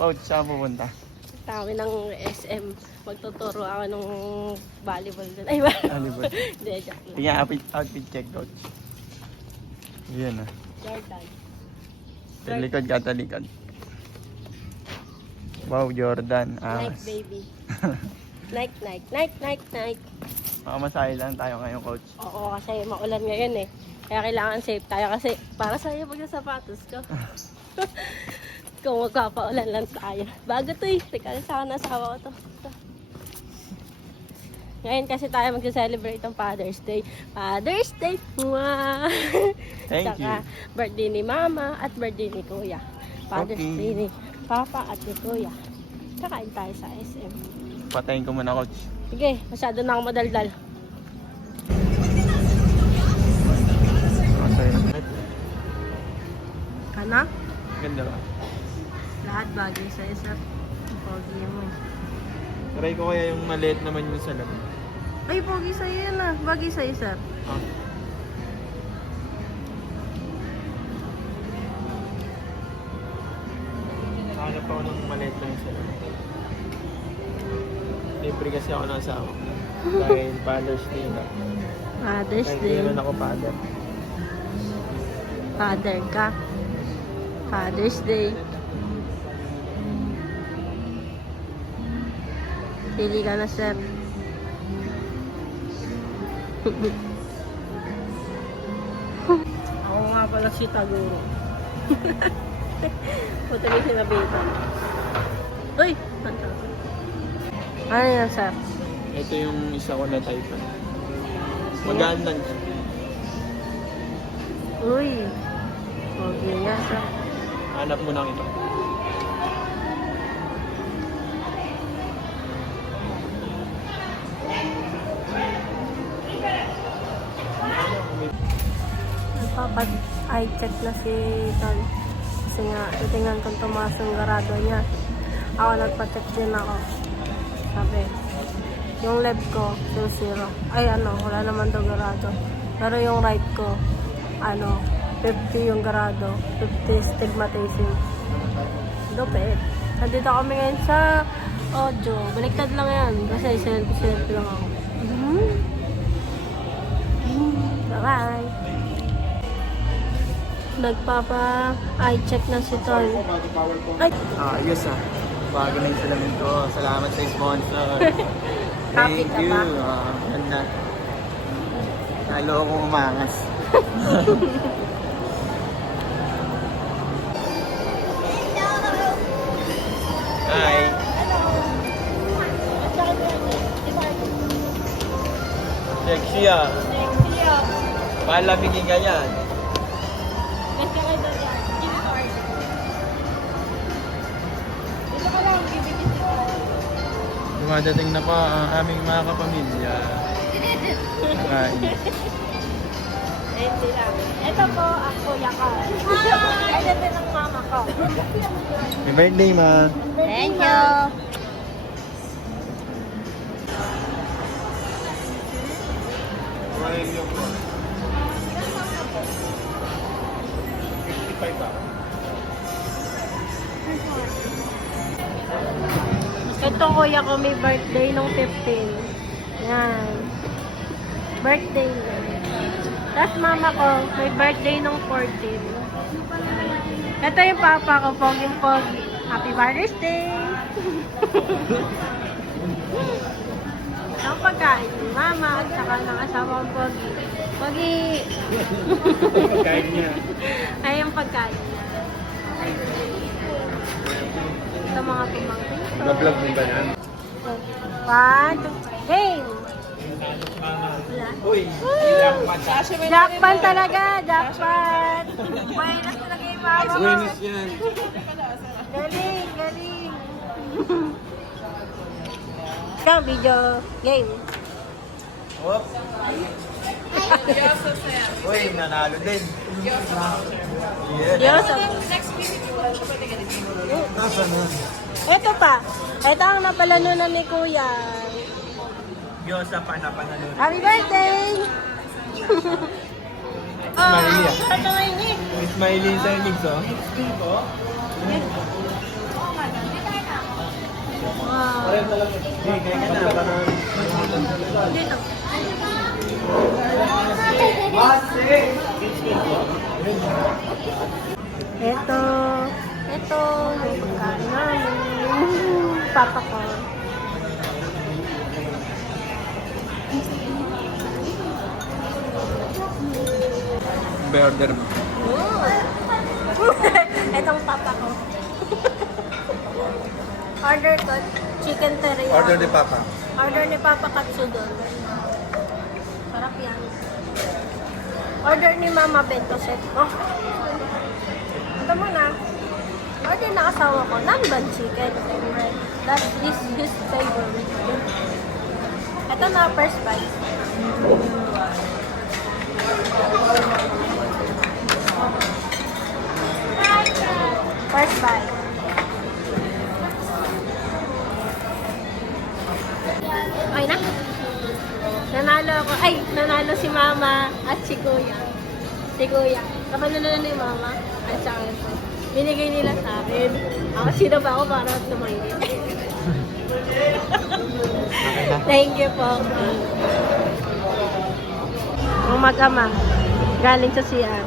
Coach, saan pupunta? Kami ng SM. Magtuturo ako ng volleyball doon. Ay, Volleyball. Hindi, joke lang. Tingnan, outfit check, Coach. Yan ah. Jordan. Talikod ka, talikod. Wow, Jordan. Nike, baby. Nike, Nike, Nike, Nike, Nike. Makamasahe lang tayo ngayon, Coach. Oo, kasi maulan ngayon eh. Kaya kailangan safe tayo kasi para sa'yo pag sa sapatos ko. Kung magpapaulan lang tayo. Bago to eh. Regalo sa akin ng asawa ko to. Ngayon kasi tayo mag-celebrate ng Father's Day. Father's Day! Mwah! Thank Saka, you. birthday ni Mama at birthday ni Kuya. Father's Okay. Day ni Papa at ni Kuya. Kakain tayo sa SM. Patayin ko muna, Coach. Sige, masyado na ako madaldal. Masaya. Kana? Ganda ba? Lahat bagay sa isa. Pogi mo. Try ko kaya yung maliit naman yung sa lamin. Ay, pogi sa'yo yan ah. Bagay sa isa. Ah. Hanap ako ng maliit lang sa lamin. Libre kasi ako ng asawa. Dahil Father's Day na. Father's Dahil Day. hindi ako father. Father ka. Father's Day. Pili ka na, sir. Ako nga pala si Taguro. Puta may sinabitan. Uy! Ano yan, sir? Ito yung isa ko na type. Magaan lang siya. Uy! Pogi nga, sir. Hanap mo na ito. Nagpapag-eye check na si Tol. Kasi nga, titingnan kung tumaas yung garado niya. Ako nagpa-check din ako. Sabi, yung left ko, 0. Ay ano, wala naman daw garado. Pero yung right ko, 50 yung garado. 50 stigmatism. Lupit. Nandito kami ngayon sa audio. Baliktad lang yan. Kasi selfie lang ako. Bye-bye. Nagpapa-eye check na si Tol. Ay! Ayos ah. Bago na yung salamin ko. Salamat sa sponsor. Happy Thank ka you. ba? Ganda. Lalo akong umangas. Hi. Sexy ah. Palamigin ka yan. Dumadating na pa ang aming mga kapamilya. Kain. Hindi lang. Ito po, ang kuya ko. Ay, ito ng mama ko. Happy birthday, ma. Thank you. Ito kuya ko may birthday nung 15. Yan. Birthday niya. Tapos mama ko may birthday nung 14. Ito yung papa ko, poging-pogi. Happy Father's Day! Ang pagkain ni mama at saka ng asawa kong pogi. Pogi! Pagkain niya. Ay, yung pagkain niya. Ito mga pumangkin. Nag-vlog mo ba yan? 1, 2, game! Uy! Jackpot talaga! Jackpot! Minus talaga yung mama ko. Buenos yan. Galing! Galing! Ito, video game. Whoop! Uy, nanalo din. Yeah. Yosef. Nasa na? Ito pa. Ito ang napalanunan ni Kuya. Diyosa pa na panalo. Happy birthday! Smiley ah. Ito ngayon eh. May smiley sa legs oh. Dito. Ito. Ito. Yung pagkain namin. Papa ko. Order mo. Itong papa ko. Order ko, chicken teriyaki. Order ni Papa. Order ni Papa katsudon. Sarap yan. Order ni Mama bento set ko. Ito muna. Order na asawa ko, Nanban chicken. That is his favorite. Ito na, first bite. First bite. Okay na? Nanalo ako. Ay, nanalo si Mama at si Kuya. Si Kuya. Kapag nanalo ni Mama at saka ito. Binigay nila sa akin. Ako, sino ba ako para tumayin? Thank you po. Ang mag-ama. Galing sa CR.